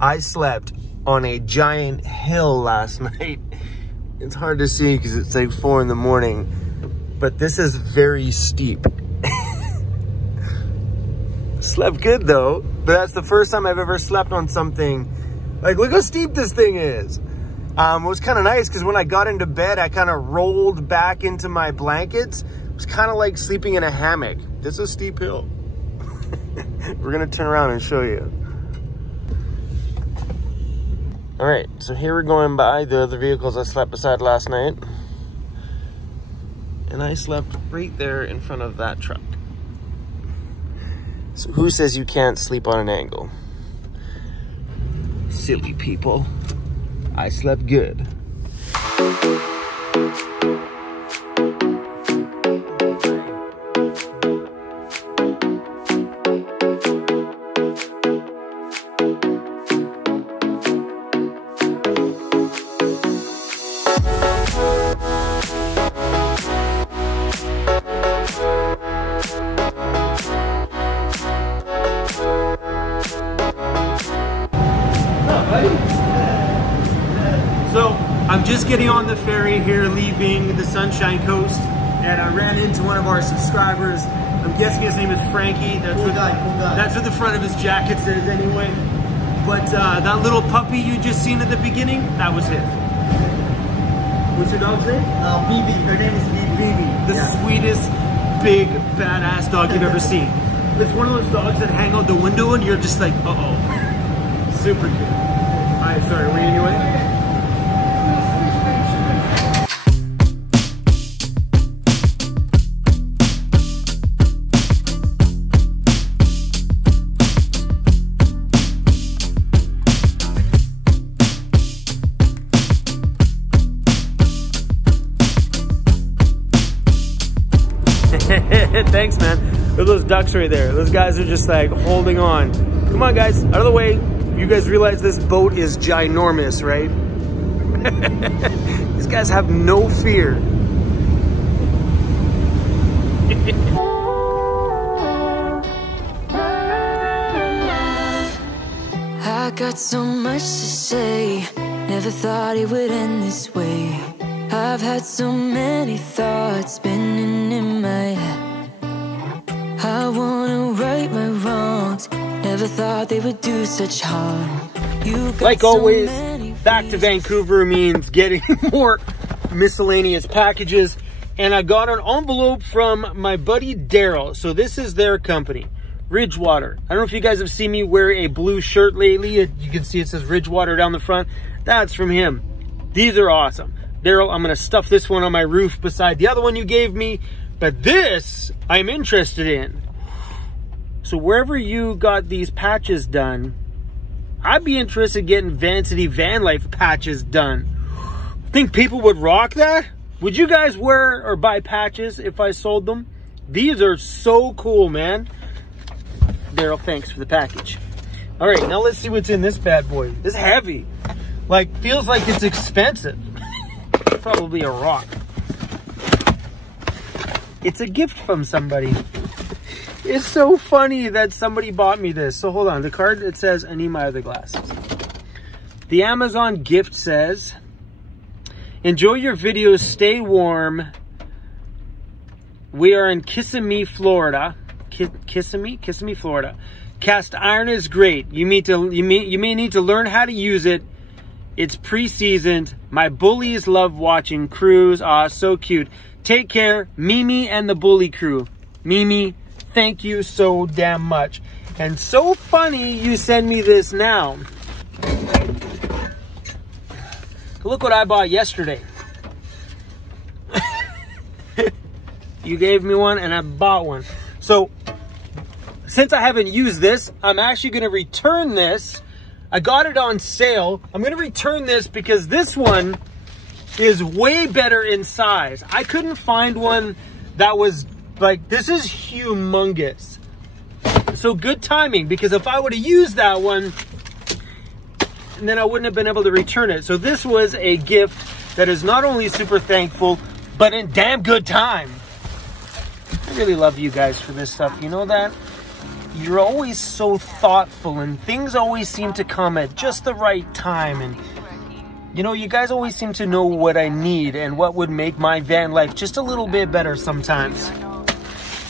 I slept on a giant hill last night. It's hard to see because it's like 4 in the morning, but this is very steep. Slept good though, but that's the first time I've ever slept on something. Like, look how steep this thing is. It was kind of nice because when I got into bed, I kind of rolled back into my blankets. It was kind of like sleeping in a hammock. This is a steep hill. We're gonna turn around and show you. All right, so here we're going by the other vehicles I slept beside last night. And I slept right there in front of that truck. So who says you can't sleep on an angle? Silly people. I slept good. So I'm just getting on the ferry here, leaving the Sunshine Coast, and I ran into one of our subscribers. I'm guessing his name is Frankie. That's what the front of his jacket says anyway. But that little puppy you just seen at the beginning, that was his. What's your dog's name? BB. Her name is BB. BB. The sweetest, big, badass dog you've ever seen. It's one of those dogs that hang out the window and you're just like, uh-oh. Super cute. Alright, sorry, were you anyway? Thanks, man. Look at those ducks right there. Those guys are just like holding on. Come on, guys, out of the way. You guys realize this boat is ginormous, right? These guys have no fear. I got so much to say. Never thought it would end this way. I've had so many thoughts spinning in my head. I wanna right my wrongs. Never thought they would do such harm. Like always, back to Vancouver means getting more miscellaneous packages. And I got an envelope from my buddy Daryl. So this is their company, Ridgewater. I don't know if you guys have seen me wear a blue shirt lately. You can see it says Ridgewater down the front. That's from him. These are awesome. Daryl, I'm gonna stuff this one on my roof beside the other one you gave me. But this, I'm interested in. So wherever you got these patches done, I'd be interested in getting VANCITY VANLIFE patches done. Think people would rock that? Would you guys wear or buy patches if I sold them? These are so cool, man. Daryl, thanks for the package. All right, now let's see what's in this bad boy. It's heavy. Like, feels like it's expensive. Probably a rock. It's a gift from somebody. It's so funny that somebody bought me this. So hold on, the card, it says, I need my other glasses. The Amazon gift says, enjoy your videos, stay warm. We are in Kissimmee, Florida. Kissimmee, Florida. Cast iron is great. You may need to learn how to use it. It's pre-seasoned. My bullies love watching Cruz. Ah, so cute. Take care, Mimi and the bully crew. Mimi, thank you so damn much. And so funny you send me this now. Look what I bought yesterday. You gave me one and I bought one. So, since I haven't used this, I'm actually going to return this. I got it on sale. I'm going to return this because this one is way better in size. I couldn't find one that was like, this is humongous. So good timing, because if I would have used that one, then I wouldn't have been able to return it. So this was a gift that is not only super thankful, but in damn good time. I really love you guys for this stuff. You know that? you're always so thoughtful and things always seem to come at just the right time. And you know, you guys always seem to know what I need and what would make my van life just a little bit better sometimes.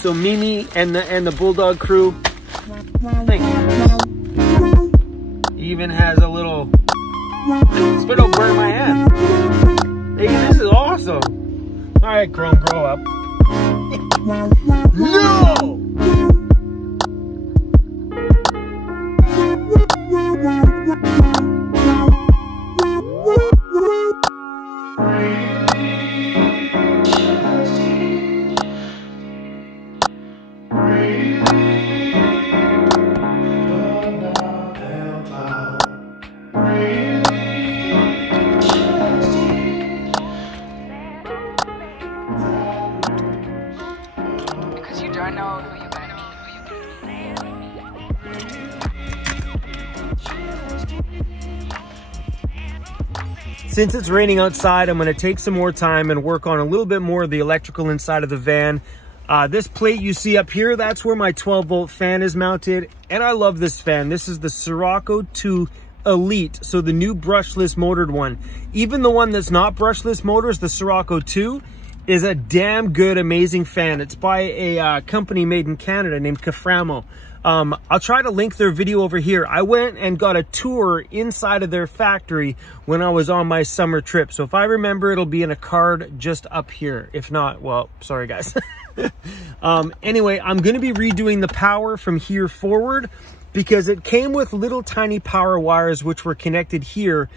So Mimi and the Bulldog crew, thank you. Even has a little spit out burn my hand. Hey, this is awesome. All right, Chrome, grow up. No! Since it's raining outside, I'm going to take some more time and work on a little bit more of the electrical inside of the van. This plate you see up here, that's where my 12-volt fan is mounted. And I love this fan. This is the Symarun 2 Elite, so the new brushless motored one. Even the one that's not brushless motors, the Symarun 2, is a damn good, amazing fan. It's by a company made in Canada named Caframo. I'll try to link their video over here. I went and got a tour inside of their factory when I was on my summer trip. So if I remember, it'll be in a card just up here. If not, well, sorry guys. Anyway, I'm going to be redoing the power from here forward because it came with little tiny power wires which were connected here.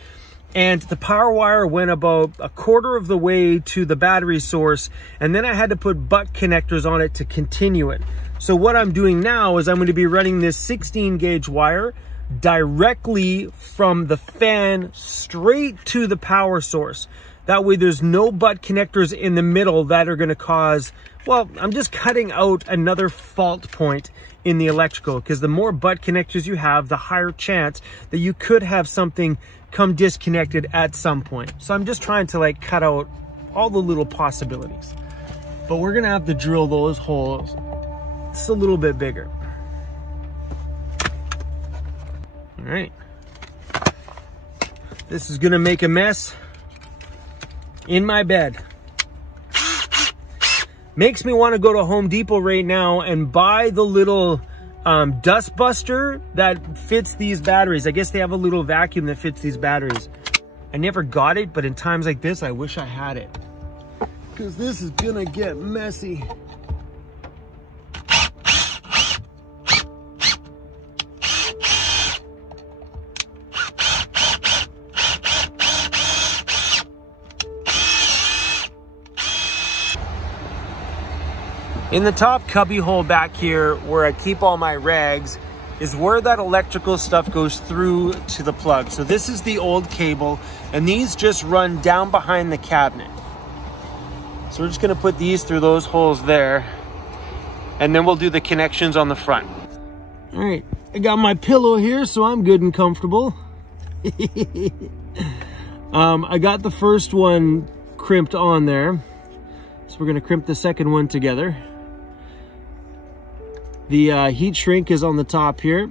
And the power wire went about a quarter of the way to the battery source. And then I had to put butt connectors on it to continue it. So what I'm doing now is I'm going to be running this 16 gauge wire directly from the fan straight to the power source. That way there's no butt connectors in the middle that are going to cause, well, I'm just cutting out another fault point in the electrical, because the more butt connectors you have, the higher chance that you could have something come disconnected at some point. So I'm just trying to like cut out all the little possibilities. But we're going to have to drill those holes. It's a little bit bigger. All right. This is gonna make a mess in my bed. Makes me want to go to Home Depot right now and buy the little dust buster that fits these batteries. I guess they have a little vacuum that fits these batteries. I never got it, but in times like this, I wish I had it. Because this is gonna get messy. In the top cubby hole back here where I keep all my rags is where that electrical stuff goes through to the plug. So this is the old cable and these just run down behind the cabinet. So we're just gonna put these through those holes there and then we'll do the connections on the front. All right, I got my pillow here so I'm good and comfortable. I got the first one crimped on there. So we're gonna crimp the second one together. The heat shrink is on the top here.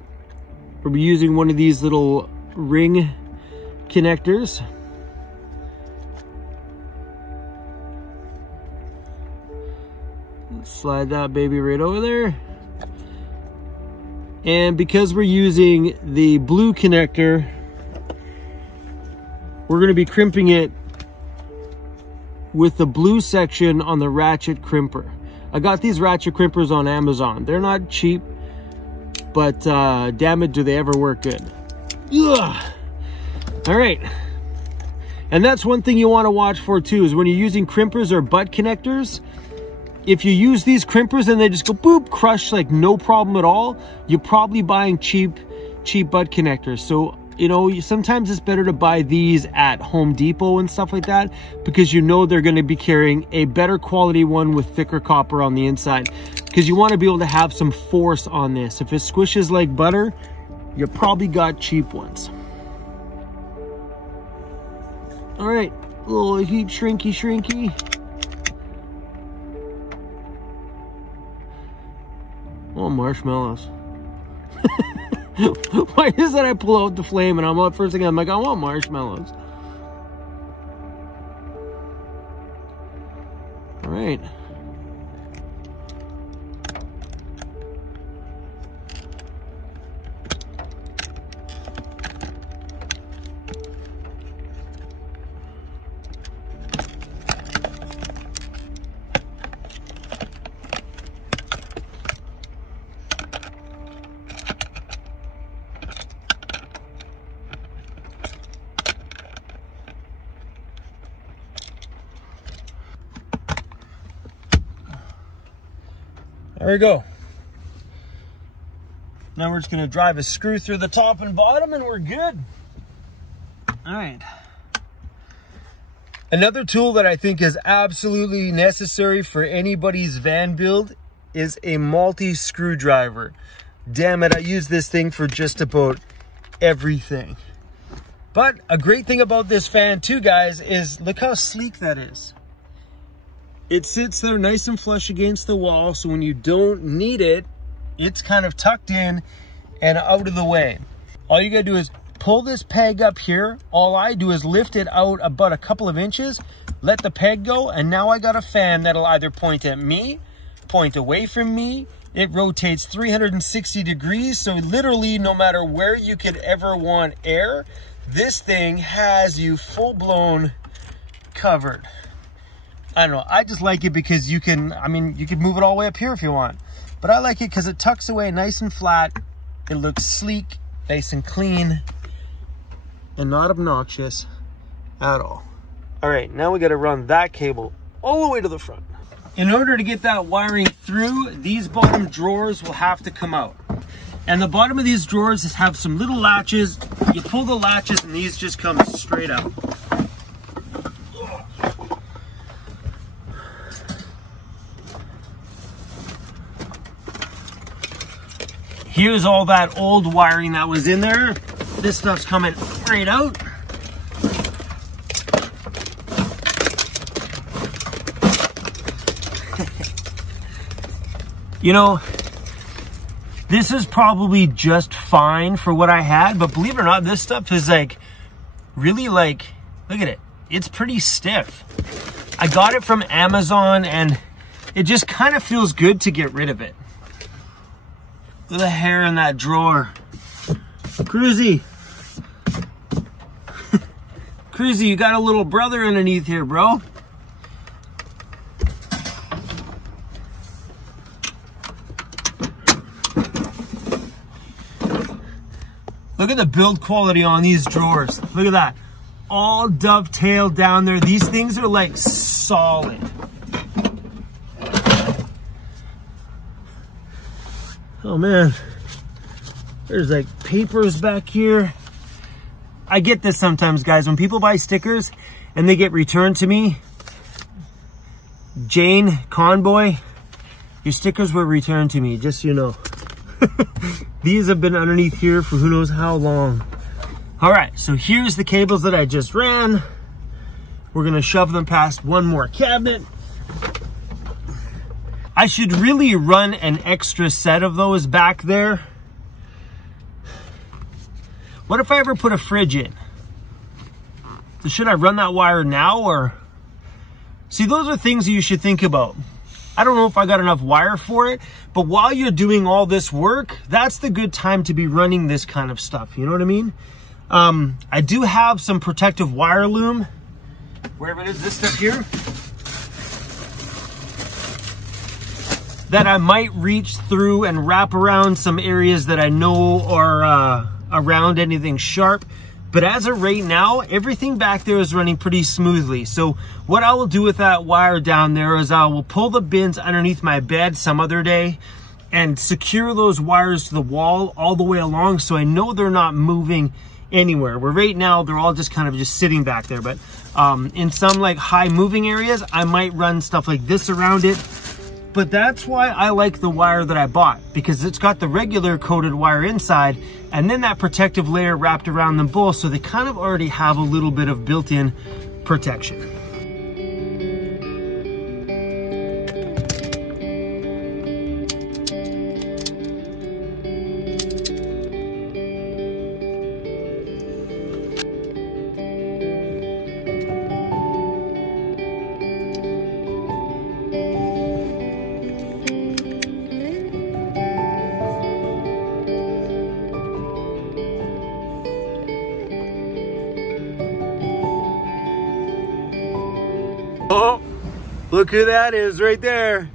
We'll be using one of these little ring connectors. Slide that baby right over there. And because we're using the blue connector, we're going to be crimping it with the blue section on the ratchet crimper. I got these ratchet crimpers on Amazon. They're not cheap, but damn it, do they ever work good. Ugh. All right. And that's one thing you want to watch for too, is when you're using crimpers or butt connectors, if you use these crimpers and they just go boop, crush like no problem at all, you're probably buying cheap butt connectors. So, you know, sometimes it's better to buy these at Home Depot and stuff like that, because you know they're going to be carrying a better quality one with thicker copper on the inside, because you want to be able to have some force on this. If it squishes like butter, you probably got cheap ones. All right, a little heat shrinky. Oh, marshmallows. Why is it I pull out the flame and I'm up first thing, I'm like, I want marshmallows. All right. There we go. Now we're just going to drive a screw through the top and bottom and we're good. All right. Another tool that I think is absolutely necessary for anybody's van build is a multi-screwdriver. Damn it, I use this thing for just about everything. But a great thing about this fan too, guys, is look how sleek that is. It sits there nice and flush against the wall, so when you don't need it, it's kind of tucked in and out of the way. All you gotta do is pull this peg up here. All I do is lift it out about a couple of inches, let the peg go, and now I got a fan that'll either point at me, point away from me. It rotates 360 degrees, so literally no matter where you could ever want air, this thing has you full-blown covered. I don't know, I just like it because you can, I mean, you could move it all the way up here if you want. But I like it because it tucks away nice and flat. It looks sleek, nice and clean, and not obnoxious at all. All right, now we got to run that cable all the way to the front. In order to get that wiring through, these bottom drawers will have to come out. And the bottom of these drawers have some little latches. You pull the latches and these just come straight out. Here's all that old wiring that was in there. This stuff's coming right out. You know, this is probably just fine for what I had, but believe it or not, this stuff is like, really like, look at it. It's pretty stiff. I got it from Amazon and it just kind of feels good to get rid of it. Look at the hair in that drawer. Cruzy. Cruzy, you got a little brother underneath here, bro. Look at the build quality on these drawers. Look at that. All dovetailed down there. These things are like solid. Oh man, there's like papers back here. I get this sometimes, guys, when people buy stickers and they get returned to me. Jane Conboy, your stickers were returned to me, just so you know. These have been underneath here for who knows how long. All right, so here's the cables that I just ran. We're gonna shove them past one more cabinet. I should really run an extra set of those back there. What if I ever put a fridge in? So should I run that wire now or? See, those are things you should think about. I don't know if I got enough wire for it, but while you're doing all this work, that's the good time to be running this kind of stuff. You know what I mean? I do have some protective wire loom, wherever it is, this stuff here, that I might reach through and wrap around some areas that I know are around anything sharp. But as of right now, everything back there is running pretty smoothly. So what I will do with that wire down there is I will pull the bins underneath my bed some other day and secure those wires to the wall all the way along so I know they're not moving anywhere. Where right now they're all just kind of just sitting back there. But in some like high moving areas, I might run stuff like this around it. But that's why I like the wire that I bought, because it's got the regular coated wire inside and then that protective layer wrapped around them both, so they kind of already have a little bit of built-in protection. Look who that is right there.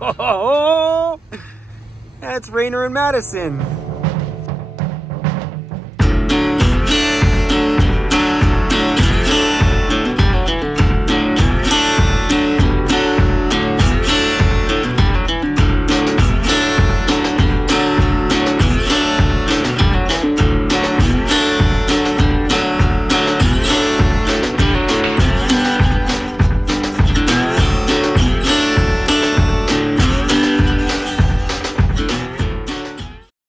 Oh, that's Rainer and Madison.